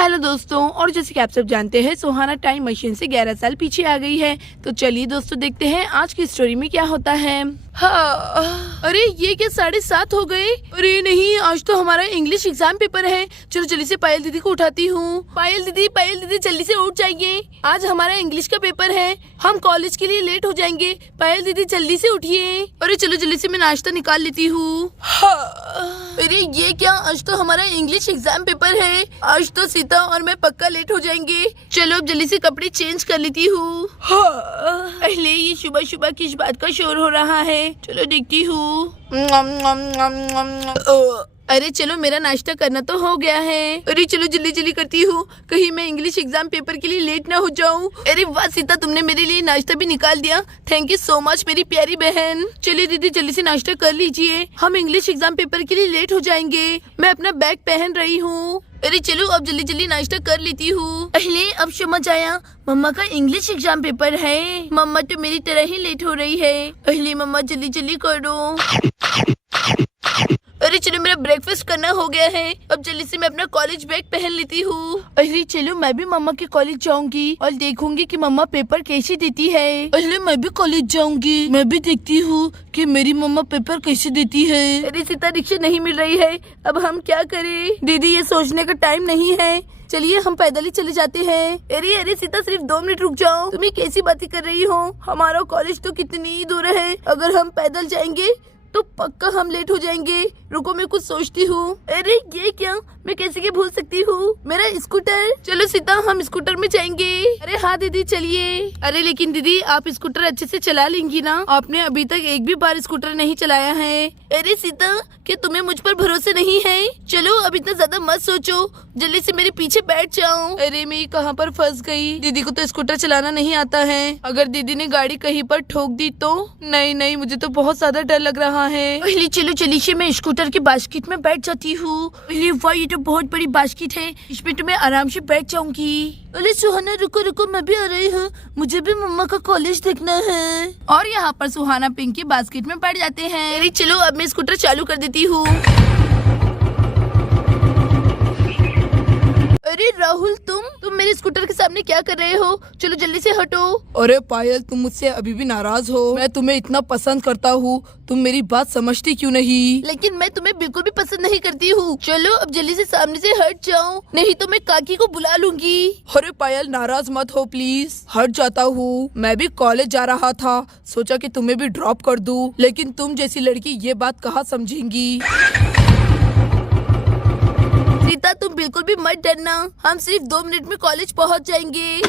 Hello दोस्तों, और जैसे कि आप सब जानते हैं सुहाना टाइम मशीन से 11 साल पीछे आ गई है। तो चलिए दोस्तों देखते हैं आज की स्टोरी में क्या होता है। हाँ, अरे ये क्या 7:30 हो गए। अरे नहीं, आज तो हमारा इंग्लिश एग्जाम पेपर है। चलो जल्दी से पायल दीदी को उठाती हूँ। पायल दीदी जल्दी से उठ जाइए, आज हमारा इंग्लिश का पेपर है, हम कॉलेज के लिए लेट हो जाएंगे। पायल दीदी जल्दी से उठिए। अरे चलो जल्दी से मैं नाश्ता निकाल लेती हूँ। अरे ये क्या, आज तो हमारा इंग्लिश एग्जाम पेपर है, आज तो सीता और मैं पक्का लेट हो जाएंगे। चलो अब जल्दी से कपड़े चेंज कर लेती हूँ। पहले ये सुबह सुबह किस बात का शोर हो रहा है, चलो देखती हूँ। अरे चलो मेरा नाश्ता करना तो हो गया है। अरे चलो जल्दी जल्दी करती हूँ, कहीं मैं इंग्लिश एग्जाम पेपर के लिए लेट ना हो जाऊँ। अरे वाह सीता, तुमने मेरे लिए नाश्ता भी निकाल दिया, थैंक यू सो मच मेरी प्यारी बहन। चलिए दीदी जल्दी से नाश्ता कर लीजिए, हम इंग्लिश एग्जाम पेपर के लिए लेट हो जाएंगे। मैं अपना बैग पहन रही हूँ। अरे चलो अब जल्दी जल्दी नाश्ता कर लेती हूँ। पहले अब समझ आया, मम्मा का इंग्लिश एग्जाम पेपर है। मम्मा तो मेरी तरह ही लेट हो रही है। पहले मम्मा जल्दी जल्दी करो। अरे चलो मेरा ब्रेकफास्ट करना हो गया है, अब जल्दी से मैं अपना कॉलेज बैग पहन लेती हूँ। अरे चलो मैं भी मम्मा के कॉलेज जाऊंगी और देखूंगी कि मम्मा पेपर कैसे देती है। पहले मैं भी कॉलेज जाऊंगी, मैं भी देखती हूँ कि मेरी मम्मा पेपर कैसे देती है। अरे सीता रिक्शा नहीं मिल रही है, अब हम क्या करें। दीदी ये सोचने का टाइम नहीं है, चलिए हम पैदल ही चले जाते हैं। अरे सीता सिर्फ 2 मिनट रुक जाओ, तुम ये कैसी बातें कर रही हो, हमारा कॉलेज तो कितनी दूर है, अगर हम पैदल जाएंगे तो पक्का हम लेट हो जाएंगे। रुको मैं कुछ सोचती हूँ। अरे ये क्या, मैं कैसे के भूल सकती हूँ, मेरा स्कूटर। चलो सीता हम स्कूटर में जाएंगे। अरे हाँ दीदी चलिए। अरे लेकिन दीदी आप स्कूटर अच्छे से चला लेंगी ना, आपने अभी तक एक भी बार स्कूटर नहीं चलाया है। अरे सीता क्या तुम्हें मुझ पर भरोसा नहीं है। चलो अब इतना ज्यादा मत सोचो, जल्दी से मेरे पीछे बैठ जाओ। अरे मैं कहाँ पर फंस गई, दीदी को तो स्कूटर चलाना नहीं आता है, अगर दीदी ने गाड़ी कहीं पर ठोक दी तो। नहीं मुझे तो बहुत ज्यादा डर लग रहा है। पहले चलो चलिए मैं स्कूटर के बास्केट में बैठ जाती हूँ। पहले वाह ये तो बहुत बड़ी बास्केट है, इसमें तो मैं आराम से बैठ जाऊंगी। अरे सुहाना रुको मैं भी आ रही हूँ, मुझे भी मम्मा का कॉलेज देखना है। और यहाँ पर सुहाना पिंकी बास्केट में बैठ जाते हैं। अरे चलो अब मैं स्कूटर चालू कर देती हूँ। अरे राहुल तुम मेरे स्कूटर के सामने क्या कर रहे हो, चलो जल्दी से हटो। अरे पायल तुम मुझसे अभी भी नाराज हो, मैं तुम्हें इतना पसंद करता हूँ, तुम मेरी बात समझती क्यों नहीं। लेकिन मैं तुम्हें बिल्कुल भी पसंद नहीं करती हूँ, चलो अब जल्दी से सामने से हट जाओ, नहीं तो मैं काकी को बुला लूंगी। अरे पायल नाराज मत हो प्लीज, हट जाता हूँ, मैं भी कॉलेज जा रहा था, सोचा कि तुम्हें भी ड्रॉप कर दूँ, लेकिन तुम जैसी लड़की ये बात कहाँ समझेंगी। सीता तुम बिल्कुल भी मत डरना, हम सिर्फ 2 मिनट में कॉलेज पहुंच जाएंगे।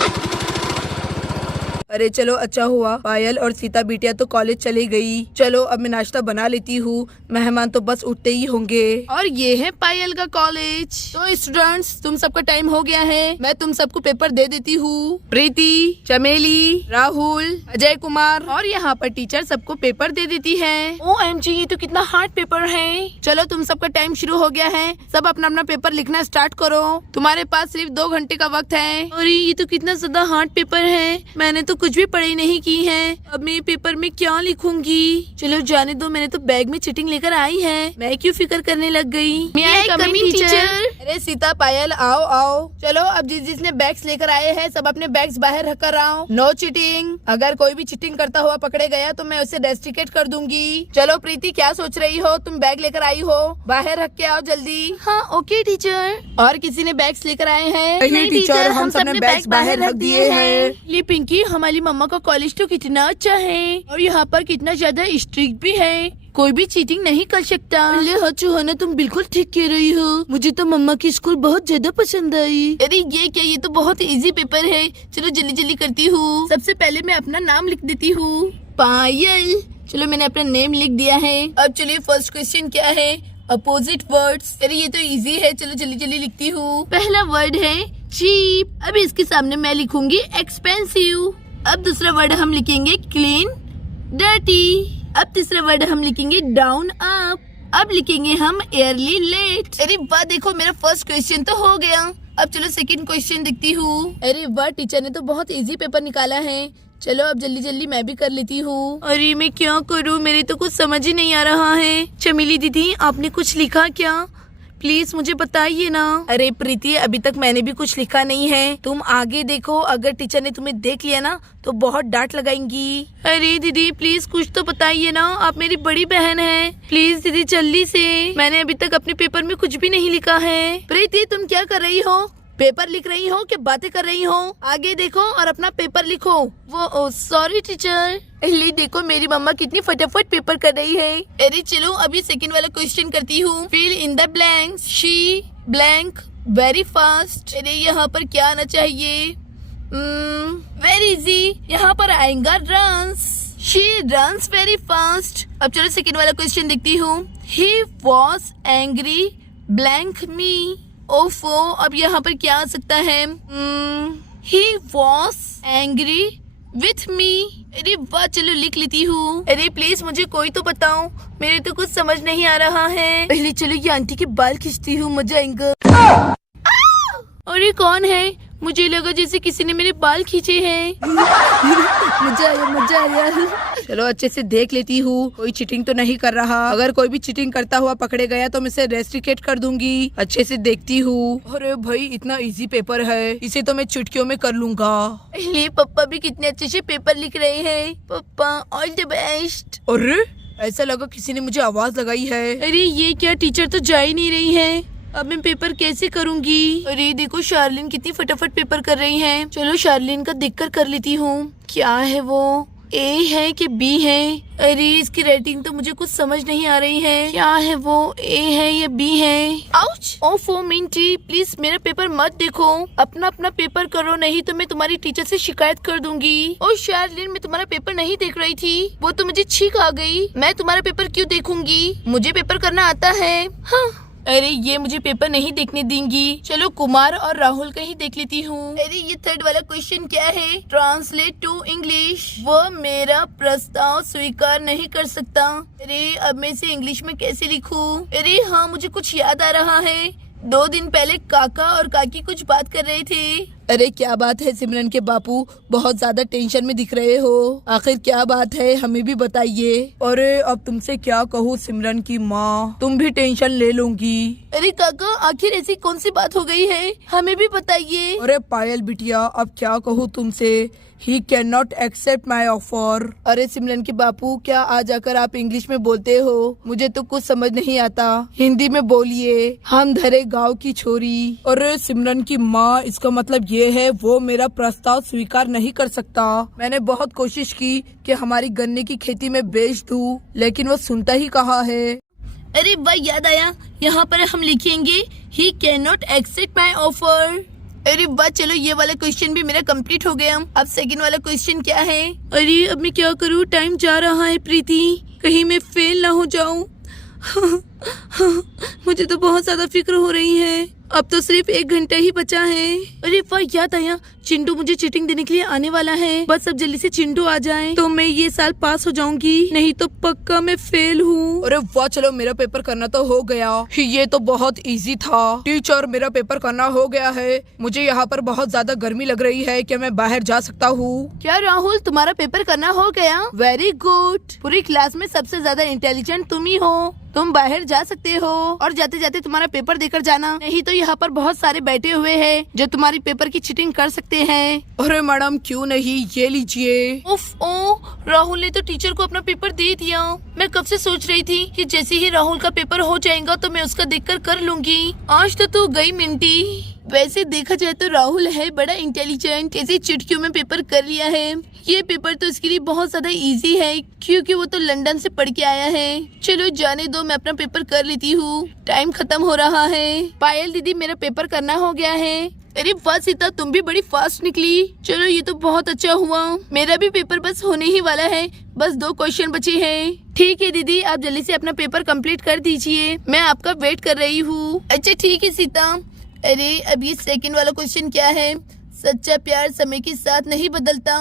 अरे चलो अच्छा हुआ, पायल और सीता बिटिया तो कॉलेज चली गई। चलो अब मैं नाश्ता बना लेती हूँ, मेहमान तो बस उठते ही होंगे। और ये है पायल का कॉलेज। तो स्टूडेंट्स तुम सबका टाइम हो गया है, मैं तुम सबको पेपर दे देती हूँ। प्रीति, चमेली, राहुल, अजय कुमार और यहाँ पर टीचर सबको पेपर दे देती है। OMG ये तो कितना हार्ड पेपर है। चलो तुम सबका टाइम शुरू हो गया है, सब अपना अपना पेपर लिखना स्टार्ट करो, तुम्हारे पास सिर्फ 2 घंटे का वक्त है। और ये तो कितना ज्यादा हार्ड पेपर है, मैंने तो कुछ भी पढ़ाई नहीं की है, अब मैं पेपर में क्या लिखूंगी। चलो जाने दो, मैंने तो बैग में चिटिंग लेकर आई है, मैं क्यों फिक्र करने लग गई। टीचर। अरे सीता पायल आओ। चलो अब जिसने बैग्स लेकर आए हैं सब अपने बैग्स बाहर रख कर आओ। नो चिटिंग, अगर कोई भी चिटिंग करता हुआ पकड़े गया तो मैं उसे रेस्ट्रिकेट कर दूंगी। चलो प्रीति क्या सोच रही हो, तुम बैग लेकर आई हो, बाहर रख के आओ जल्दी। हाँ ओके टीचर। और किसी ने बैग्स लेकर आए हैं? नहीं टीचर, हम सबने बैग्स बाहर रख दिए हैं। ये पिंकी हमारी मम्मा का कॉलेज तो कितना अच्छा है, और यहाँ पर कितना ज्यादा स्ट्रिक्ट भी है, कोई भी चीटिंग नहीं कर सकता। चुहाना तुम बिल्कुल ठीक कह रही हो, मुझे तो मम्मा की स्कूल बहुत ज्यादा पसंद आई। अरे ये क्या, ये तो बहुत इजी पेपर है, चलो जल्दी जल्दी करती हूँ। सबसे पहले मैं अपना नाम लिख देती हूँ, पायल। चलो मैंने अपना नेम लिख दिया है। अब चलिए फर्स्ट क्वेश्चन क्या है, अपोजिट वर्ड्स। अरे ये तो इजी है, चलो जल्दी जल्दी लिखती हूँ। पहला वर्ड है चीप, अब इसके सामने मैं लिखूंगी एक्सपेंसिव। अब दूसरा वर्ड हम लिखेंगे क्लीन, डर्टी। अब तीसरा वर्ड हम लिखेंगे डाउन अप। अब लिखेंगे हम एयरली लेट। अरे वाह देखो मेरा फर्स्ट क्वेश्चन तो हो गया। अब चलो सेकंड क्वेश्चन देखती हूँ। अरे वाह टीचर ने तो बहुत इजी पेपर निकाला है, चलो अब जल्दी जल्दी मैं भी कर लेती हूँ। अरे मैं क्या करूँ, मेरे तो कुछ समझ ही नहीं आ रहा है। चमेली दीदी आपने कुछ लिखा क्या? प्लीज मुझे बताइए ना। अरे प्रीति, अभी तक मैंने भी कुछ लिखा नहीं है, तुम आगे देखो, अगर टीचर ने तुम्हें देख लिया ना तो बहुत डांट लगाएंगी। अरे दीदी प्लीज कुछ तो बताइए ना, आप मेरी बड़ी बहन हैं। प्लीज दीदी जल्दी से, मैंने अभी तक अपने पेपर में कुछ भी नहीं लिखा है। प्रीति तुम क्या कर रही हो? पेपर लिख रही हो कि बातें कर रही हो? आगे देखो और अपना पेपर लिखो। वो सॉरी टीचर। ले देखो मेरी मम्मा कितनी फटाफट पेपर कर रही है। अरे चलो अभी सेकंड वाला क्वेश्चन करती हूँ। Fill in the blanks. She blank very fast. अरे यहाँ पर क्या आना चाहिए? Very easy. यहाँ पर आएगा runs. She runs very fast. अब चलो सेकंड वाला क्वेश्चन देखती हूँ। He was angry blank me. ओफो, अब यहाँ पर क्या आ सकता है? He was angry with me. अरे वाह, चलो लिख लेती हूँ। अरे प्लीज मुझे कोई तो बताओ, मेरे तो कुछ समझ नहीं आ रहा है। पहले चलो ये आंटी के बाल खींचती हूँ, मजा आएगा। अरे कौन है? मुझे लगा जैसे किसी ने मेरे बाल खींचे हैं। मजा आया, मजा आया। चलो अच्छे से देख लेती हूँ, कोई चीटिंग तो नहीं कर रहा। अगर कोई भी चीटिंग करता हुआ पकड़े गया तो मैं इसे रेस्ट्रिकेट कर दूंगी। अच्छे से देखती हूँ। अरे भाई इतना इजी पेपर है, इसे तो मैं चुटकियों में कर लूंगा। अरे पापा भी कितने अच्छे से पेपर लिख रहे हैं। पापा ऑल द बेस्ट। अरे ऐसा लगा किसी ने मुझे आवाज लगाई है। अरे ये क्या, टीचर तो जा ही नहीं रही है। अब मैं पेपर कैसे करूंगी? अरे देखो शार्लिन कितनी फटाफट पेपर कर रही है। चलो शार्लिन का देखकर कर लेती हूँ। क्या है वो, ए है कि बी है? अरे इसकी रेटिंग तो मुझे कुछ समझ नहीं आ रही है। क्या है वो, ए है या बी है? आउच! ओफो मिंटी, प्लीज मेरा पेपर मत देखो, अपना अपना पेपर करो, नहीं तो मैं तुम्हारी टीचर से शिकायत कर दूंगी। ओ शार्लिन, मैं तुम्हारा पेपर नहीं देख रही थी, वो तो मुझे छींक आ गई। मैं तुम्हारा पेपर क्यों देखूंगी? मुझे पेपर करना आता है। हाँ। अरे ये मुझे पेपर नहीं देखने देंगी। चलो कुमार और राहुल का ही देख लेती हूँ। अरे ये थर्ड वाला क्वेश्चन क्या है? Translate to English. वो मेरा प्रस्ताव स्वीकार नहीं कर सकता। अरे अब मैं इसे इंग्लिश में कैसे लिखूं? अरे हाँ, मुझे कुछ याद आ रहा है। 2 दिन पहले काका और काकी कुछ बात कर रहे थे। अरे क्या बात है सिमरन के बापू, बहुत ज्यादा टेंशन में दिख रहे हो। आखिर क्या बात है, हमें भी बताइए। अरे अब तुमसे क्या कहूँ सिमरन की माँ, तुम भी टेंशन ले लूंगी। अरे काका, आखिर ऐसी कौन सी बात हो गई है, हमें भी बताइए। अरे पायल बिटिया, अब क्या कहूँ तुमसे, he can not accept my offer. अरे सिमरन के बापू, क्या आ जाकर आप इंग्लिश में बोलते हो? मुझे तो कुछ समझ नहीं आता, हिंदी में बोलिए। हम धरे गाँव की छोरी। अरे सिमरन की माँ, इसका मतलब ये है वो मेरा प्रस्ताव स्वीकार नहीं कर सकता। मैंने बहुत कोशिश की कि हमारी गन्ने की खेती में बेच दूं, लेकिन वो सुनता ही कहाँ है। अरे वाह, याद आया, यहाँ पर हम लिखेंगे he can not accept my offer. अरे वाह, चलो ये वाला क्वेश्चन भी मेरा कंप्लीट हो गया। अब सेकंड वाला क्वेश्चन क्या है? अरे अब मैं क्या करूँ, टाइम जा रहा है प्रीति, कहीं मैं फेल ना हो जाऊँ। मुझे तो बहुत ज्यादा फिक्र हो रही है, अब तो सिर्फ 1 घंटा ही बचा है। अरे वाह, याद आया, चिंटू मुझे चीटिंग देने के लिए आने वाला है। बस अब जल्दी से चिंटू आ जाए तो मैं ये साल पास हो जाऊंगी, नहीं तो पक्का मैं फेल हूँ। अरे वाह, चलो मेरा पेपर करना तो हो गया। ये तो बहुत इजी था। टीचर, मेरा पेपर करना हो गया है। मुझे यहाँ पर बहुत ज्यादा गर्मी लग रही है, क्या मैं बाहर जा सकता हूँ? क्या राहुल, तुम्हारा पेपर करना हो गया? Very good. पूरी क्लास में सबसे ज्यादा इंटेलिजेंट तुम ही हो, तुम बाहर जा सकते हो और जाते जाते तुम्हारा पेपर देकर जाना, नहीं तो यहाँ पर बहुत सारे बैठे हुए हैं जो तुम्हारी पेपर की चीटिंग कर सकते हैं। अरे मैडम क्यों नहीं, ये लीजिए। उफ ओ, राहुल ने तो टीचर को अपना पेपर दे दिया। मैं कब से सोच रही थी कि जैसे ही राहुल का पेपर हो जाएगा तो मैं उसका देखकर कर लूंगी। आज तो तू गई मिंटी। वैसे देखा जाए तो राहुल है बड़ा इंटेलिजेंट, कैसे चुटकियों में पेपर कर लिया है। ये पेपर तो इसके लिए बहुत ज्यादा इजी है क्योंकि वो तो लंदन से पढ़ के आया है। चलो जाने दो, मैं अपना पेपर कर लेती हूँ, टाइम खत्म हो रहा है। पायल दीदी, मेरा पेपर करना हो गया है। अरे वाह सीता, तुम भी बड़ी फास्ट निकली। चलो ये तो बहुत अच्छा हुआ, मेरा भी पेपर बस होने ही वाला है, बस 2 क्वेश्चन बचे हैं। ठीक है दीदी, आप जल्दी से अपना पेपर कंप्लीट कर दीजिए, मैं आपका वेट कर रही हूँ। अच्छा ठीक है सीता। अरे अब ये सेकंड वाला क्वेश्चन क्या है? सच्चा प्यार समय के साथ नहीं बदलता।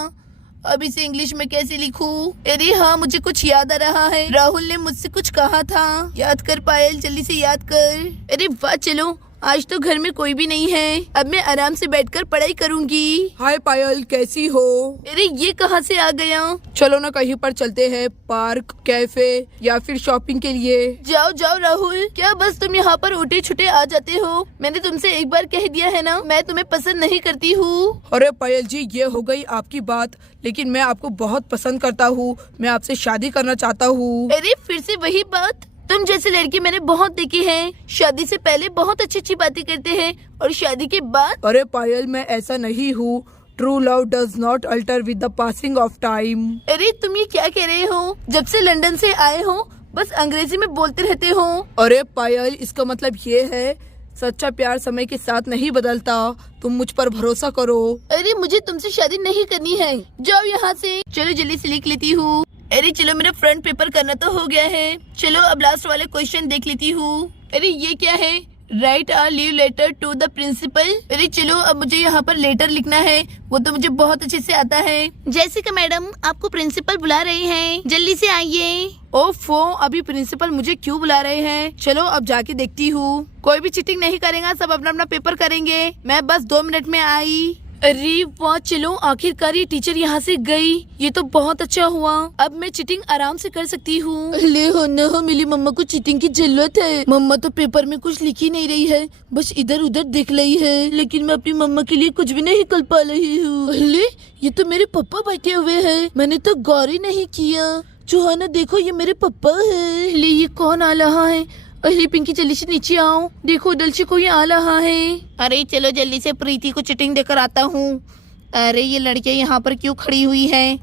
अब इसे इंग्लिश में कैसे लिखूं? अरे हाँ, मुझे कुछ याद आ रहा है, राहुल ने मुझसे कुछ कहा था। याद कर पायल, जल्दी से याद कर। अरे वाह, चलो आज तो घर में कोई भी नहीं है। अब मैं आराम से बैठकर पढ़ाई करूंगी। हाय पायल, कैसी हो? अरे ये कहाँ से आ गया? चलो ना कहीं पर चलते हैं, पार्क, कैफे या फिर शॉपिंग के लिए। जाओ जाओ राहुल, क्या बस तुम यहाँ पर उठे छुटे आ जाते हो? मैंने तुमसे एक बार कह दिया है ना, मैं तुम्हें पसंद नहीं करती हूँ। अरे पायल जी, ये हो गई आपकी बात, लेकिन मैं आपको बहुत पसंद करता हूँ। मैं आपसे शादी करना चाहता हूँ। अरे फिर से वही बात। तुम जैसे लड़की मैंने बहुत देखी है। शादी से पहले बहुत अच्छी अच्छी बातें करते हैं और शादी के बाद। अरे पायल, मैं ऐसा नहीं हूँ। True love does not alter with the passing of time. अरे तुम ये क्या कह रहे हो? जब से लंदन से आए हो बस अंग्रेजी में बोलते रहते हो। अरे पायल, इसका मतलब ये है सच्चा प्यार समय के साथ नहीं बदलता। तुम मुझ पर भरोसा करो। अरे मुझे तुमसे शादी नहीं करनी है, जाओ यहाँ से। चलो जल्दी से लिख लेती हूँ। अरे चलो, मेरा फ्रंट पेपर करना तो हो गया है। चलो अब लास्ट वाले क्वेश्चन देख लेती हूँ। अरे ये क्या है? Write a leave letter to the principal. अरे चलो, अब मुझे यहाँ पर लेटर लिखना है। वो तो मुझे बहुत अच्छे से आता है। जैसिका मैडम, आपको प्रिंसिपल बुला रहे हैं, जल्दी से आइए। ओफो, अभी प्रिंसिपल मुझे क्यों बुला रहे हैं? चलो अब जाके देखती हूँ। कोई भी चीटिंग नहीं करेगा, सब अपना अपना पेपर करेंगे। मैं बस 2 मिनट में आई। अरे वाह, चलो आखिरकार ये टीचर यहाँ से गई। ये तो बहुत अच्छा हुआ। अब मैं चीटिंग आराम से कर सकती हूँ। ले हो न हो, मेरी मम्मा को चीटिंग की जरूरत है। मम्मा तो पेपर में कुछ लिख ही नहीं रही है, बस इधर उधर देख रही है। लेकिन मैं अपनी मम्मा के लिए कुछ भी नहीं कर पा रही हूँ। ले, ये तो मेरे पापा बैठे हुए हैं। मैंने तो गौर ही नहीं किया। चूहाना देखो, ये मेरे पापा है। ले, ये कौन आ रहा है? अरे पिंकी, जल्दी से नीचे आओ। देखो उधर से कोई आ रहा है। अरे चलो जल्दी से प्रीति को चिटिंग देकर आता हूँ। अरे ये लड़कियां यहाँ पर क्यों खड़ी हुई हैं?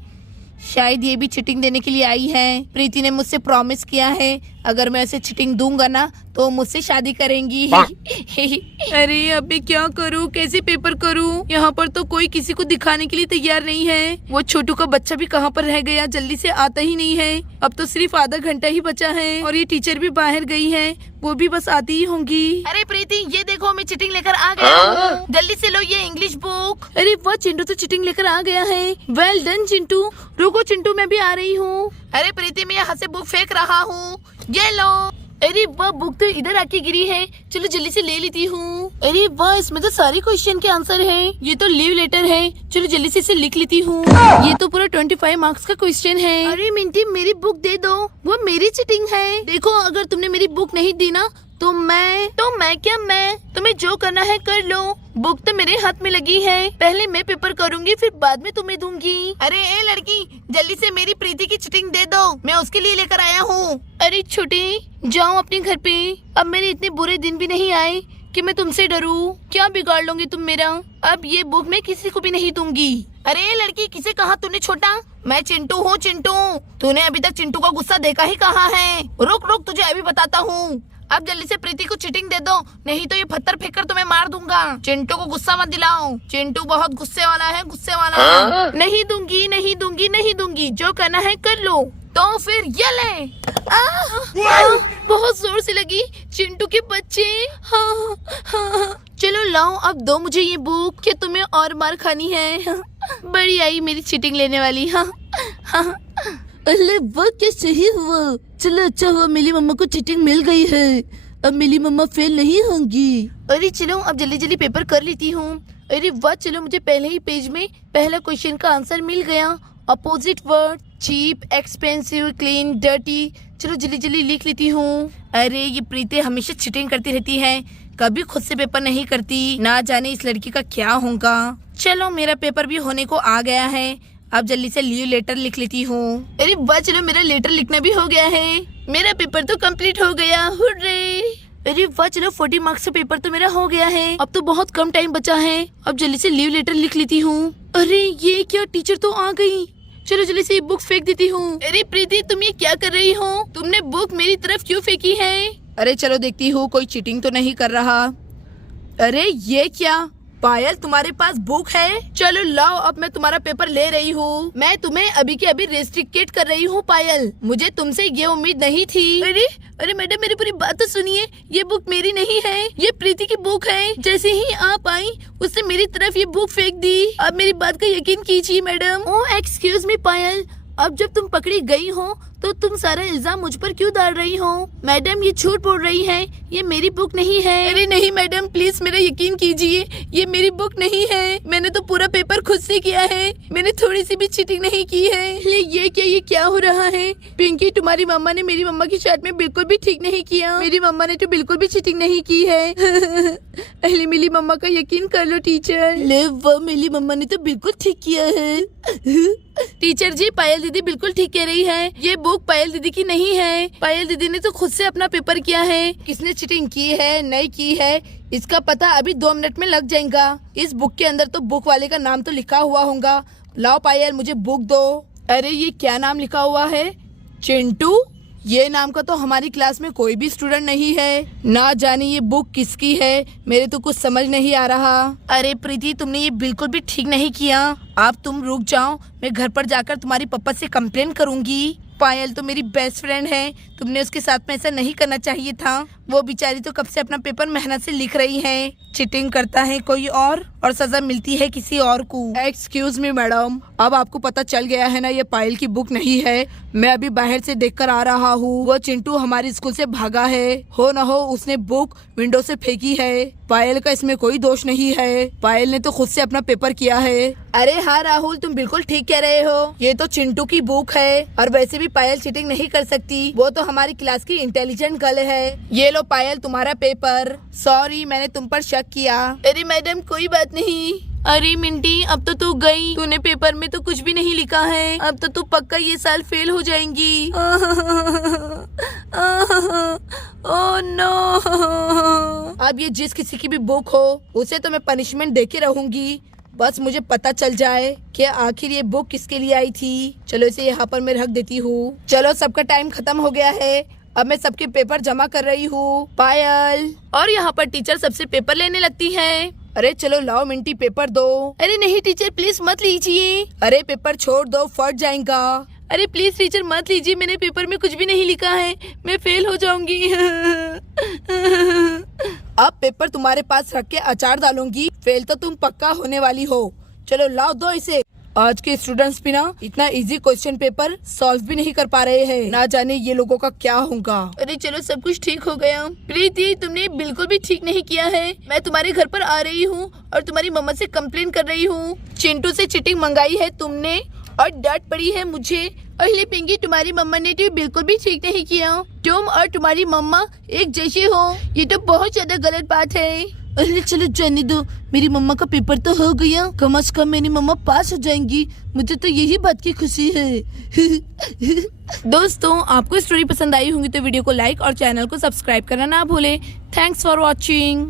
शायद ये भी चिटिंग देने के लिए आई है। प्रीति ने मुझसे प्रॉमिस किया है, अगर मैं ऐसे चिटिंग दूंगा ना तो मुझसे शादी करेंगी। अरे अब मैं क्या करूँ, कैसे पेपर करूँ? यहाँ पर तो कोई किसी को दिखाने के लिए तैयार नहीं है। वो छोटू का बच्चा भी कहाँ पर रह गया, जल्दी से आता ही नहीं है। अब तो सिर्फ आधा घंटा ही बचा है और ये टीचर भी बाहर गई है, वो भी बस आती ही होंगी। अरे प्रीति, ये देखो मैं चिटिंग लेकर आ गया हूँ। जल्दी से लो ये इंग्लिश बुक। अरे वाह, चिंटू तो चिटिंग लेकर आ गया है। Well done Chintu. रुको चिंटू, मैं भी आ रही हूँ। अरे प्रीति, मैं यहाँ से बुक फेंक रहा हूँ, ये लो। अरे वाह, बुक तो इधर आके गिरी है। चलो जल्दी से ले लेती हूँ। अरे वाह, इसमें तो सारे क्वेश्चन के आंसर हैं। ये तो लीव लेटर है। चलो जल्दी से इसे लिख लेती हूँ। ये तो पूरा 25 मार्क्स का क्वेश्चन है। अरे मिंटी, मेरी बुक दे दो, वो मेरी चिटिंग है। देखो, अगर तुमने मेरी बुक नहीं दी ना तो मैं तुम्हें जो करना है कर लो। बुक तो मेरे हाथ में लगी है, पहले मैं पेपर करूंगी फिर बाद में तुम्हें दूंगी। अरे ए लड़की, जल्दी से मेरी प्रीति की चिटिंग दे दो, मैं उसके लिए लेकर आया हूँ। अरे छोटी, जाओ अपने घर पे। अब मेरे इतने बुरे दिन भी नहीं आए कि मैं तुमसे डरूं। क्या बिगाड़ लोगी तुम मेरा? अब ये बुक मैं किसी को भी नहीं दूंगी। अरे लड़की, किसे कहा तूने छोटा? मैं चिंटू हूँ चिंटू। तूने अभी तक चिंटू का गुस्सा देखा ही कहाँ है? रुक रुक, तुझे अभी बताता हूँ। अब जल्दी से प्रीति को चिटिंग दे दो, नहीं तो ये पत्थर फेंक कर तुम्हें मार दूंगा। चिंटू को गुस्सा मत दिलाओ, चिंटू बहुत गुस्से वाला है, गुस्से वाला। नहीं दूंगी नहीं दूंगी नहीं दूंगी, जो करना है कर लो। तो फिर ये ले। बहुत जोर से लगी चिंटू के बच्चे। हाँ। चलो लाओ, अब दो मुझे ये बुक, कि तुम्हें और मार खानी है। बड़ी आई मेरी चिटिंग लेने वाली। हाँ। अरे वो क्या सही हुआ। चलो अच्छा हुआ, मेरी मम्मा को चिटिंग मिल गई है। अब मेरी मम्मा फेल नहीं होंगी। अरे चलो अब जल्दी जल्दी पेपर कर लेती हूँ। अरे वाह, चलो मुझे पहले ही पेज में पहला क्वेश्चन का आंसर मिल गया। Opposite word, cheap, expensive, clean, dirty. चलो जल्दी जल्दी लिख लेती हूँ। अरे ये प्रीति हमेशा चिटिंग करती रहती है, कभी खुद से पेपर नहीं करती। ना जाने इस लड़की का क्या होगा। चलो मेरा पेपर भी होने को आ गया है, अब जल्दी से लीव लेटर लिख लेती हूँ। अरे वाह, चलो मेरा लेटर लिखना भी हो गया है। मेरा पेपर तो कंप्लीट हो गया, हुर्रे। अरे वाह, चलो 40 मार्क्स का पेपर तो मेरा हो गया है। अब तो बहुत कम टाइम बचा है, अब जल्दी से लीव लेटर लिख लेती हूँ। अरे ये क्या, टीचर तो आ गई। चलो जल्दी से बुक फेंक देती हूँ। अरे प्रीति, तुम ये क्या कर रही हो? तुमने बुक मेरी तरफ क्यों फेंकी है? अरे चलो देखती हूँ कोई चीटिंग तो नहीं कर रहा। अरे ये क्या पायल, तुम्हारे पास बुक है? चलो लाओ, अब मैं तुम्हारा पेपर ले रही हूँ। मैं तुम्हें अभी के अभी रेस्ट्रिक्टेड कर रही हूँ पायल, मुझे तुमसे ये उम्मीद नहीं थी। अरे मैडम, मेरी पूरी बात तो सुनिए। ये बुक मेरी नहीं है, ये प्रीति की बुक है। जैसे ही आप आई उससे मेरी तरफ ये बुक फेंक दी। अब मेरी बात का यकीन कीजिए मैडम। ओह एक्सक्यूज मी पायल, अब जब तुम पकड़ी गई हो तो तुम सारा इल्जाम मुझ पर क्यों डाल रही हो? मैडम ये झूठ बोल रही है, ये मेरी बुक नहीं है। अरे नहीं मैडम, प्लीज मेरा यकीन कीजिए, ये मेरी बुक नहीं है। मैंने तो पूरा पेपर खुद से किया है, मैंने थोड़ी सी भी चीटिंग नहीं की है। ये क्या हो रहा है? पिंकी, तुम्हारी मम्मा ने मेरी मम्मा की चाट में बिल्कुल भी ठीक नहीं किया। मेरी मम्मा ने तो बिल्कुल भी चीटिंग नहीं की है। अहले मेरी मम्मा का यकीन कर लो टीचर। ले वो, मेरी मम्मा ने तो बिल्कुल ठीक किया है। टीचर जी, पायल दीदी बिल्कुल ठीक कह रही है, ये बुक पायल दीदी की नहीं है। पायल दीदी ने तो खुद से अपना पेपर किया है। किसने चीटिंग की है नहीं की है इसका पता अभी 2 मिनट में लग जाएगा। इस बुक के अंदर तो बुक वाले का नाम तो लिखा हुआ होगा। लाओ पायल, मुझे बुक दो। अरे ये क्या नाम लिखा हुआ है? चिंटू? ये नाम का तो हमारी क्लास में कोई भी स्टूडेंट नहीं है। ना जाने ये बुक किसकी है, मेरे तो कुछ समझ नहीं आ रहा। अरे प्रीति, तुमने ये बिल्कुल भी ठीक नहीं किया। अब तुम रुक जाओ, मैं घर पर जाकर तुम्हारी पापा से कंप्लेन करूंगी। पायल तो मेरी बेस्ट फ्रेंड है, तुमने उसके साथ में ऐसा नहीं करना चाहिए था। वो बेचारी तो कब से अपना पेपर मेहनत से लिख रही है। चीटिंग करता है कोई और सजा मिलती है किसी और को। एक्सक्यूज मी मैडम, अब आपको पता चल गया है ना ये पायल की बुक नहीं है। मैं अभी बाहर से देखकर आ रहा हूँ, वो चिंटू हमारी स्कूल से भागा है। हो न हो उसने बुक विंडो से फेंकी है। पायल का इसमें कोई दोष नहीं है, पायल ने तो खुद से अपना पेपर किया है। अरे हाँ राहुल, तुम बिल्कुल ठीक कह रहे हो, ये तो चिंटू की बुक है। और वैसे भी पायल चीटिंग नहीं कर सकती, वो तो हमारी क्लास की इंटेलिजेंट गर्ल है। ये लो पायल, तुम्हारा पेपर। सॉरी, मैंने तुम पर शक किया। अरे मैडम कोई बात नहीं। अरे मिंटी, अब तो तू गई, तूने पेपर में तो कुछ भी नहीं लिखा है। अब तो तू पक्का ये साल फेल हो जाएंगी। Oh no. अब ये जिस किसी की भी बुक हो उसे तो मैं पनिशमेंट देके रहूंगी, बस मुझे पता चल जाए कि आखिर ये बुक किसके लिए आई थी। चलो इसे यहाँ पर मैं रख देती हूँ। चलो सबका टाइम खत्म हो गया है, अब मैं सबके पेपर जमा कर रही हूँ। पायल। और यहाँ पर टीचर सबसे पेपर लेने लगती है। अरे चलो लाओ मिंटी, पेपर दो। अरे नहीं टीचर, प्लीज मत लीजिए। अरे पेपर छोड़ दो, फट जाएगा। अरे प्लीज टीचर मत लीजिए, मैंने पेपर में कुछ भी नहीं लिखा है, मैं फेल हो जाऊंगी। अब पेपर तुम्हारे पास रख के अचार डालूंगी, फेल तो तुम पक्का होने वाली हो। चलो लाओ दो इसे। आज के स्टूडेंट्स भी ना इतना इजी क्वेश्चन पेपर सॉल्व भी नहीं कर पा रहे हैं, ना जाने ये लोगों का क्या होगा। अरे चलो सब कुछ ठीक हो गया। प्रीति, तुमने बिल्कुल भी ठीक नहीं किया है। मैं तुम्हारे घर पर आ रही हूँ और तुम्हारी मम्मा से कंप्लेन कर रही हूँ। चिंटू से चीटिंग मंगाई है तुमने और डांट पड़ी है मुझे। अरे पिंकी, तुम्हारी मम्मा ने तो बिल्कुल भी ठीक नहीं किया। तुम और तुम्हारी मम्मा एक जैसे हो, ये तो बहुत ज्यादा गलत बात है। अरे चलो जाने दो, मेरी मम्मा का पेपर तो हो गया, कम से कम मेरी मम्मा पास हो जाएंगी, मुझे तो यही बात की खुशी है। दोस्तों, आपको स्टोरी पसंद आई होंगी तो वीडियो को लाइक और चैनल को सब्सक्राइब करना ना भूलें। Thanks for watching.